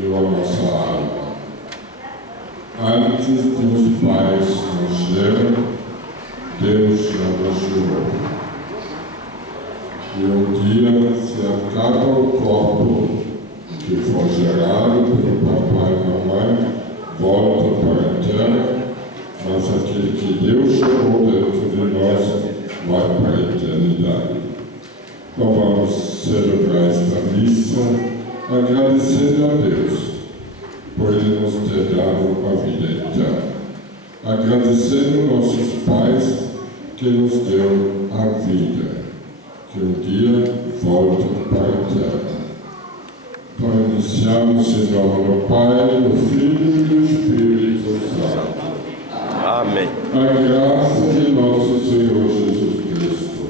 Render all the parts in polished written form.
veio à nossa alma. Antes de os pais nascerem, Deus já nos gerou. E um dia se acaba o corpo que foi gerado pelo papai e mamãe, volta para a terra, mas aquele que Deus gerou dentro de nós vai para a eternidade. Então vamos celebrar esta missa agradecendo a Deus por Ele nos ter dado a vida eterna. Agradecendo nossos pais que nos deu a vida, que um dia volta para a terra. Então iniciamos em nome do Pai, do Filho e do Espírito Santo. Amém. A graça de nosso Senhor Jesus Cristo,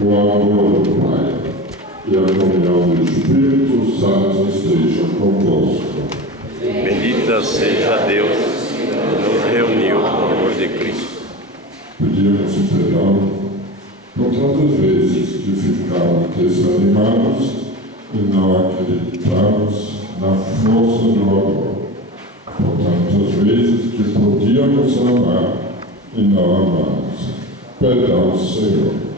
o amor do Pai e a comunhão do Espírito Santo estejam convosco. Bendita seja Deus que nos reuniu no amor de Cristo. Pedimos perdão por tantas vezes que ficamos desanimados e não acreditamos na força do amor. Por tantas vezes que podíamos amar e não amamos. Perdão, Senhor.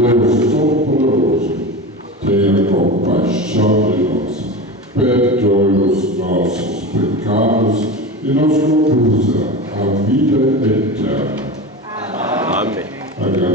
Deus Todo-Poderoso, tenha compaixão de nós, perdoe os nossos pecados e nos conduza à vida eterna. Amém. Agradeço.